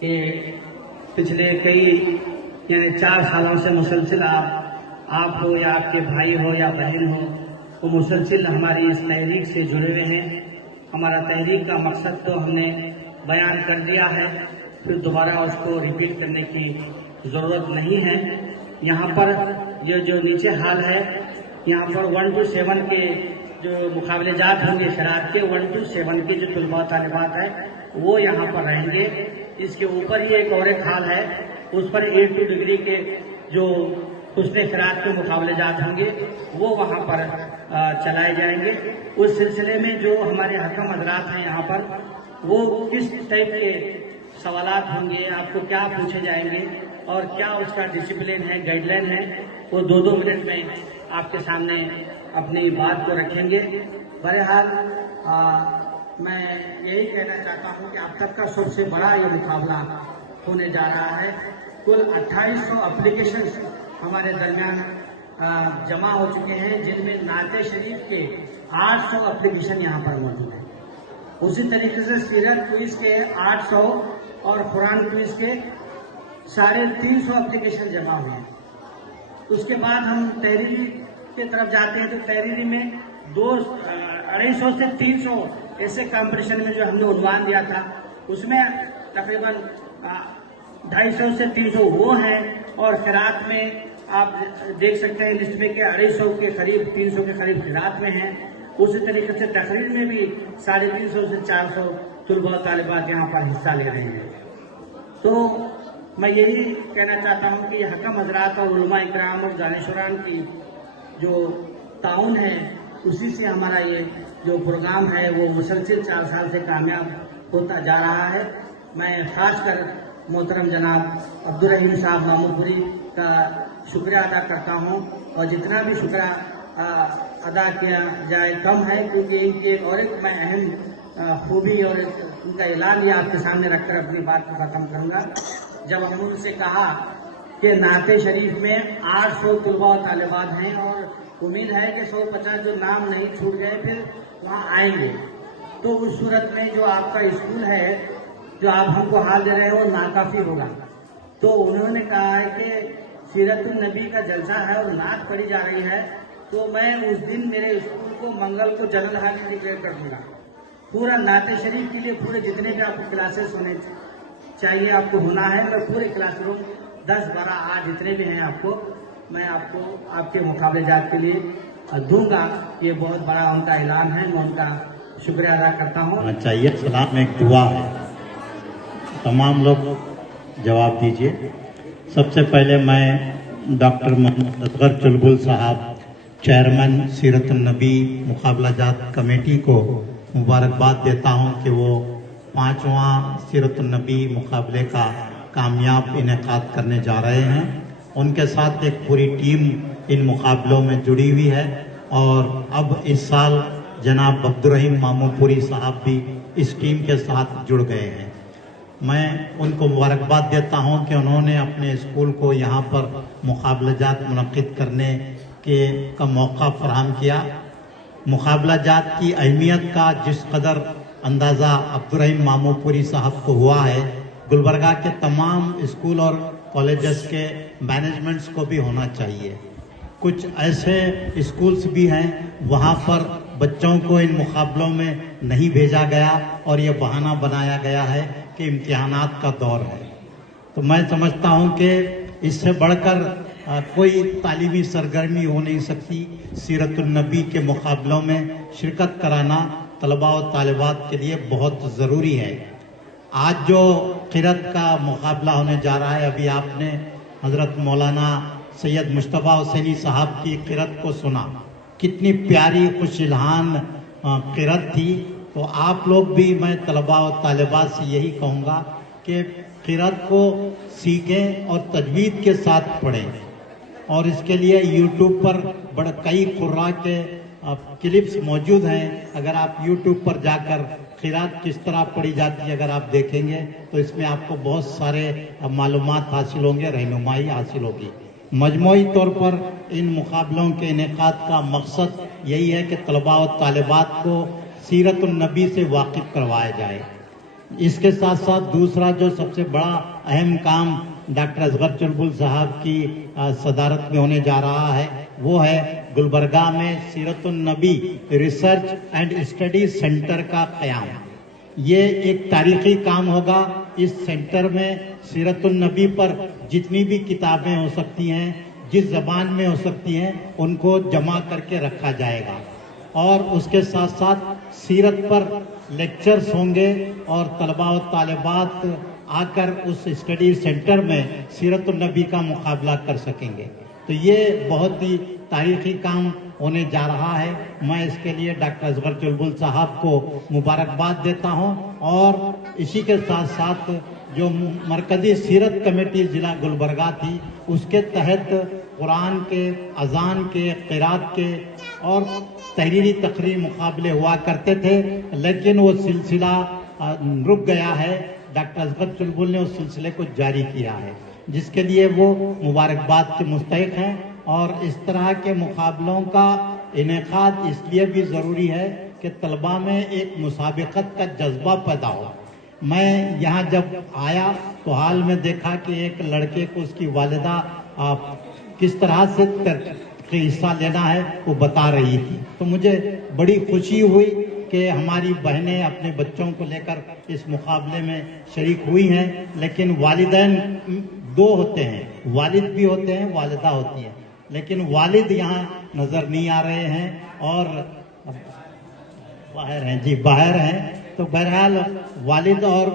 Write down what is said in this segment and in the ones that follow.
کہ پچھلے کئی یعنی 4 سالوں سے مسلسل آپ ہو یا آپ کے بھائی ہو یا بہن ہو، وہ مسلسل ہماری اس تحریک سے جڑے ہوئے ہیں۔ ہمارا تحریک کا مقصد تو ہم نے بیان کر دیا ہے، پھر دوبارہ اس کو ریپیٹ کرنے کی ضرورت نہیں ہے۔ یہاں پر جو نیچے حال ہے، یہاں پر 1 to 7 کے جو مقابلے جات ہوں گے شرائط کے، 1 to 7 کے جو طلباء طالبات ہیں وہ یہاں پر رہیں گے۔ اس کے اوپر ہی ایک حال ہے، اس پر 82 ڈگری کے جو حسن شرائط کے مقابلے جات ہوں گے وہ وہاں پر چلائے جائیں گے۔ اس سلسلے میں جو ہمارے حکم حضرات ہیں یہاں پر، وہ کس ٹائپ کے سوالات ہوں گے، آپ کو کیا پوچھے جائیں گے اور کیا اس کا ڈسپلن ہے، گائیڈ لائن ہے، وہ 2 منٹ میں آپ کے سامنے اپنی بات کو رکھیں گے۔ بہرحال میں یہی کہنا چاہتا ہوں کہ اب تک کا سب سے بڑا یہ مقابلہ ہونے جا رہا ہے۔ کل 2800 اپلیکیشنز ہمارے درمیان جمع ہو چکے ہیں، جن میں نعت شریف کے 800 اپلیکیشن یہاں پر موجود ہیں۔ اسی طریقے سے سیرت کوئز کے 800 اور قرآن کوئز کے 350 اپلیکیشن جمع ہوئے ہیں۔ اس کے بعد ہم تحریری کی طرف جاتے ہیں تو تحریری میں 250 سے 300 ایسے کمپٹیشن میں جو ہم نے عنوان دیا تھا، اس میں تقریباً 250 سے 300 وہ ہیں، اور قرات میں آپ دیکھ سکتے ہیں لسٹ میں کہ 250 کے قریب 300 کے قریب قرات میں ہیں۔ اسی طریقے سے تقریر میں بھی 350 سے 400 طلباء طالبات یہاں پر حصہ لے رہے ہیں۔ تو میں یہی کہنا چاہتا ہوں کہ یہ حکم حضرات اور علماء اکرام اور دانشوران کی جو تعاون ہے، اسی سے ہمارا یہ جو پروگرام ہے وہ مسلسل 4 سال سے کامیاب ہوتا جا رہا ہے۔ میں خاص کر محترم جناب عبدالرحیم صاحب مامو پوری کا شکریہ ادا کرتا ہوں، اور جتنا بھی شکریہ ادا کیا جائے کم ہے، کیونکہ ان کی ایک میں اہم خوبی اور ان کا اعلان یہ آپ کے سامنے رکھ کر اپنی بات کو ختم کروں گا۔ جب ہم ان سے کہا کہ نعت شریف میں 800 طلباء و طالبات ہیں اور امید ہے کہ 150 جو نام نہیں چھوٹ گئے پھر وہاں آئیں گے، تو اس صورت میں جو آپ کا اسکول ہے جو آپ ہم کو حال دے رہے ہیں وہ ناکافی ہوگا۔ تو انہوں نے کہا ہے کہ سیرت النبی کا جلسہ ہے اور نعت پڑھی جا رہی ہے، تو میں اس دن میرے اسکول کو منگل کو جنرل ہال میں ڈکلیئر کر دوں گا۔ پورا نعت شریف کے لیے پورے جتنے بھی آپ کو کلاسز ہونے چاہیے، آپ کو ہونا ہے، میں پورے کلاس روم 10 12 8 جتنے بھی ہیں میں آپ کو آپ کے مقابلے جات کے لیے دوں گا۔ یہ بہت بڑا ان کا اعلان ہے، میں ان کا شکریہ ادا کرتا ہوں۔ چاہیے سلام میں ایک دعا ہے، تمام لوگ جواب دیجیے۔ سب سے پہلے میں ڈاکٹر محمد اصغر چلبل صاحب، چیئرمین سیرت النبی مقابلہ جات کمیٹی کو مبارکباد دیتا ہوں کہ وہ 5واں سیرت النبی مقابلے کا کامیاب انعقاد کرنے جا رہے ہیں۔ ان کے ساتھ ایک پوری ٹیم ان مقابلوں میں جڑی ہوئی ہے، اور اب اس سال جناب عبدالرحیم مامو پوری صاحب بھی اس ٹیم کے ساتھ جڑ گئے ہیں۔ میں ان کو مبارکباد دیتا ہوں کہ انہوں نے اپنے اسکول کو یہاں پر مقابلہ جات منعقد کرنے کا موقع فراہم کیا۔ مقابلہ جات کی اہمیت کا جس قدر اندازہ عبدالرحیم مامو پوری صاحب کو ہوا ہے، گلبرگہ کے تمام اسکول اور کالجز کے مینجمنٹس کو بھی ہونا چاہیے۔ کچھ ایسے اسکولز بھی ہیں وہاں پر بچوں کو ان مقابلوں میں نہیں بھیجا گیا اور یہ بہانہ بنایا گیا ہے کہ امتحانات کا دور ہے۔ تو میں سمجھتا ہوں کہ اس سے بڑھ کر کوئی تعلیمی سرگرمی ہو نہیں سکتی۔ سیرت النبی کے مقابلوں میں شرکت کرانا طلباء و طالبات کے لیے بہت ضروری ہے۔ آج جو قرأت کا مقابلہ ہونے جا رہا ہے، ابھی آپ نے حضرت مولانا سید مصطفیٰ حسینی صاحب کی قرأت کو سنا، کتنی پیاری خوش الحان قرأت تھی۔ تو آپ لوگ بھی، میں طلباء و طالبات سے یہی کہوں گا کہ قرأت کو سیکھیں اور تجوید کے ساتھ پڑھیں، اور اس کے لیے یوٹیوب پر کئی قراء کے کلپس موجود ہیں۔ اگر آپ یوٹیوب پر جا کر قرأت کس طرح پڑھی جاتی ہے اگر آپ دیکھیں گے تو اس میں آپ کو بہت سارے معلومات حاصل ہوں گے، رہنمائی حاصل ہوگی۔ مجموعی طور پر ان مقابلوں کے انعقاد کا مقصد یہی ہے کہ طلباء و طالبات کو سیرت النبی سے واقف کروایا جائے۔ اس کے ساتھ ساتھ دوسرا جو سب سے بڑا اہم کام ڈاکٹر اصغر چلبل صاحب کی صدارت میں ہونے جا رہا ہے وہ ہے گلبرگہ میں سیرت النبی ریسرچ اینڈ اسٹڈی سینٹر کا قیام. یہ ایک تاریخی کام ہوگا. اس سینٹر میں سیرت النبی پر جتنی بھی کتابیں ہو سکتی ہیں جس زبان میں ہو سکتی ہیں ان کو جمع کر کے رکھا جائے گا اور اس کے ساتھ ساتھ سیرت پر لیکچرز ہوں گے اور طلباء و طالبات آ کر اس اسٹڈی سینٹر میں سیرت النبی کا مقابلہ کر سکیں گے. تو یہ بہت ہی تاریخی کام ہونے جا رہا ہے. میں اس کے لیے ڈاکٹر اصغر چلبل صاحب کو مبارکباد دیتا ہوں اور اسی کے ساتھ ساتھ جو مرکزی سیرت کمیٹی ضلع گلبرگہ تھی اس کے تحت قرآن کے اذان کے قرات کے اور تحریری تقریر مقابلے ہوا کرتے تھے لیکن وہ سلسلہ رک گیا ہے. ڈاکٹر اصغر چلبل نے اس سلسلے کو جاری کیا ہے جس کے لیے وہ مبارکباد کے مستحق ہیں. اور اس طرح کے مقابلوں کا انعقاد اس لیے بھی ضروری ہے کہ طلباء میں ایک مسابقت کا جذبہ پیدا ہو. میں یہاں جب آیا تو حال میں دیکھا کہ ایک لڑکے کو اس کی والدہ کس طرح سے حصہ لینا ہے وہ بتا رہی تھی تو مجھے بڑی خوشی ہوئی کہ ہماری بہنیں اپنے بچوں کو لے کر اس مقابلے میں شریک ہوئی ہیں. لیکن والدین دو ہوتے ہیں, والد بھی ہوتے ہیں والدہ ہوتی ہیں, لیکن والد یہاں نظر نہیں آ رہے ہیں اور باہر ہیں. جی باہر ہیں. تو بہرحال والد اور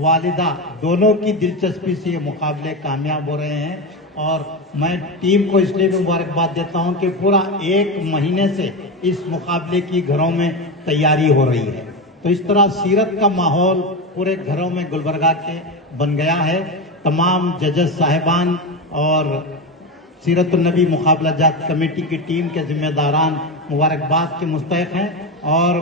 والدہ دونوں کی دلچسپی سے یہ مقابلے کامیاب ہو رہے ہیں اور میں ٹیم کو اس لیے بھی مبارکباد دیتا ہوں کہ پورا 1 مہینے سے اس مقابلے کی گھروں میں تیاری ہو رہی ہے. تو اس طرح سیرت کا ماحول پورے گھروں میں گلبرگہ کے بن گیا ہے. تمام ججز صاحبان اور سیرت النبی مقابلہ جات کمیٹی کی ٹیم کے ذمہ داران مبارکباد کے مستحق ہیں اور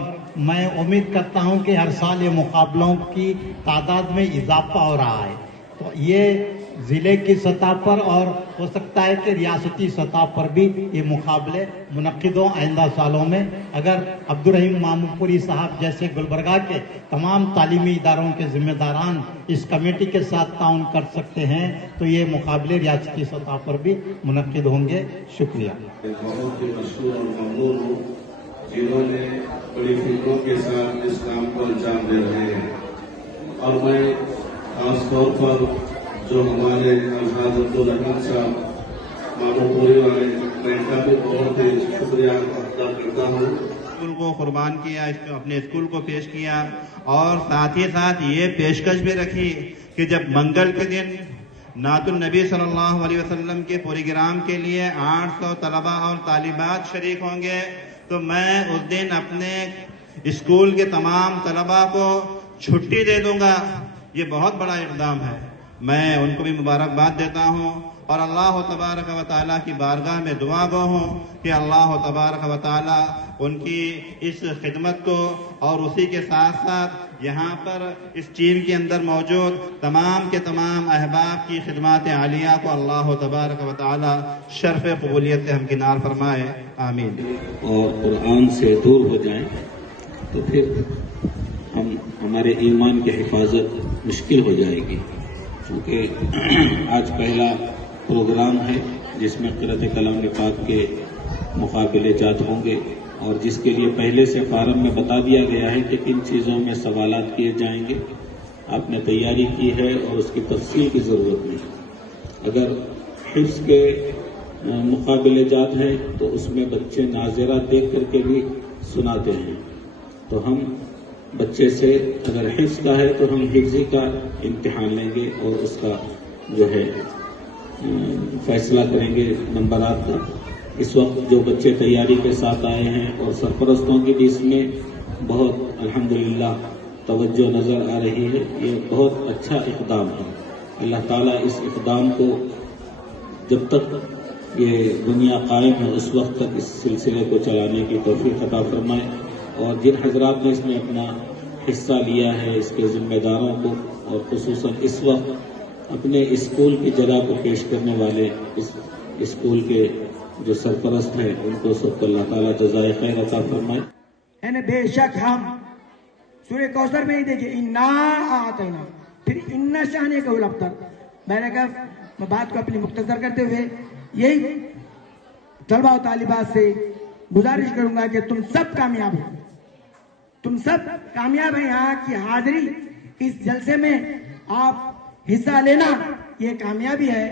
میں امید کرتا ہوں کہ ہر سال یہ مقابلوں کی تعداد میں اضافہ ہو رہا ہے. تو یہ ضلع کی سطح پر اور ہو سکتا ہے کہ ریاستی سطح پر بھی یہ مقابلے منعقد ہوں آئندہ سالوں میں. اگر عبدالرحیم ماموپوری صاحب جیسے گلبرگہ کے تمام تعلیمی اداروں کے ذمہ داران اس کمیٹی کے ساتھ تعاون کر سکتے ہیں تو یہ مقابلے ریاستی سطح پر بھی منعقد ہوں گے. شکریہ. بہت ہی مشہور اور مقبول ہوں جنہوں نے بڑی فکروں کے ساتھ اس کام کو انجام دے رہے ہیں اور میں خاص طور پر جو ہمارے الحاظ عبدالرحمان صاحب ماموپوری والے میں ان کا بھی بہت ہی شکریہ ادا کرتا ہوں. اسکول کو قربان کیا, اپنے اسکول کو پیش کیا اور ساتھ ہی ساتھ یہ پیشکش بھی رکھی کہ جب منگل کے دن نعت النبی صلی اللہ علیہ وسلم کے پروگرام کے لیے 800 طلباء اور طالبات شریک ہوں گے تو میں اس دن اپنے اسکول کے تمام طلباء کو چھٹی دے دوں گا. یہ بہت بڑا اقدام ہے. میں ان کو بھی مبارکباد دیتا ہوں اور اللہ تبارک و تعالیٰ کی بارگاہ میں دعا گو ہوں کہ اللہ تبارک و تعالیٰ ان کی اس خدمت کو اور اسی کے ساتھ ساتھ یہاں پر اس ٹیم کے اندر موجود تمام کے تمام احباب کی خدمات عالیہ کو اللہ تبارک و تعالیٰ شرف قبولیت سے ہمکنار فرمائے. آمین. اور قرآن سے دور ہو جائیں تو پھر ہمارے ایمان کی حفاظت مشکل ہو جائے گی. چونکہ آج پہلا پروگرام ہے جس میں قرأت کلام پاک کے مقابلے جات ہوں گے اور جس کے لیے پہلے سے فارم میں بتا دیا گیا ہے کہ کن چیزوں میں سوالات کیے جائیں گے. آپ نے تیاری کی ہے اور اس کی تفصیل کی ضرورت نہیں. اگر حفظ کے مقابلے جات ہیں تو اس میں بچے ناظرہ دیکھ کر کے بھی سناتے ہیں. تو ہم بچے سے اگر حفظ کا ہے تو ہم حفظی کا امتحان لیں گے اور اس کا جو ہے فیصلہ کریں گے نمبرات کا. اس وقت جو بچے تیاری کے ساتھ آئے ہیں اور سرپرستوں کی بھی اس میں بہت الحمدللہ توجہ نظر آ رہی ہے. یہ بہت اچھا اقدام ہے. اللہ تعالیٰ اس اقدام کو جب تک یہ دنیا قائم ہے اس وقت تک اس سلسلے کو چلانے کی توفیق عطا فرمائے. اور جن حضرات نے اس میں اپنا حصہ لیا ہے اس کے ذمہ داروں کو اور خصوصاً اس وقت اپنے اسکول کی جگہ کو پیش کرنے والے اس اسکول کے جو سرپرست ہیں ان کو سب کو اللہ تعالیٰ جزائے خیر عطا فرمائے. یعنی بے شک ہم سورہ کوثر میں ہی دیکھیے انا اعطینا، پھر ان شانے کا الابتر. میں نے کہا میں بات کو اپنی مختصر کرتے ہوئے یہی طلبہ و طالبات سے گزارش کروں گا کہ تم سب کامیاب ہو، تم سب کامیاب ہیں. یہاں کی حاضری اس جلسے میں آپ حصہ لینا یہ کامیابی ہے.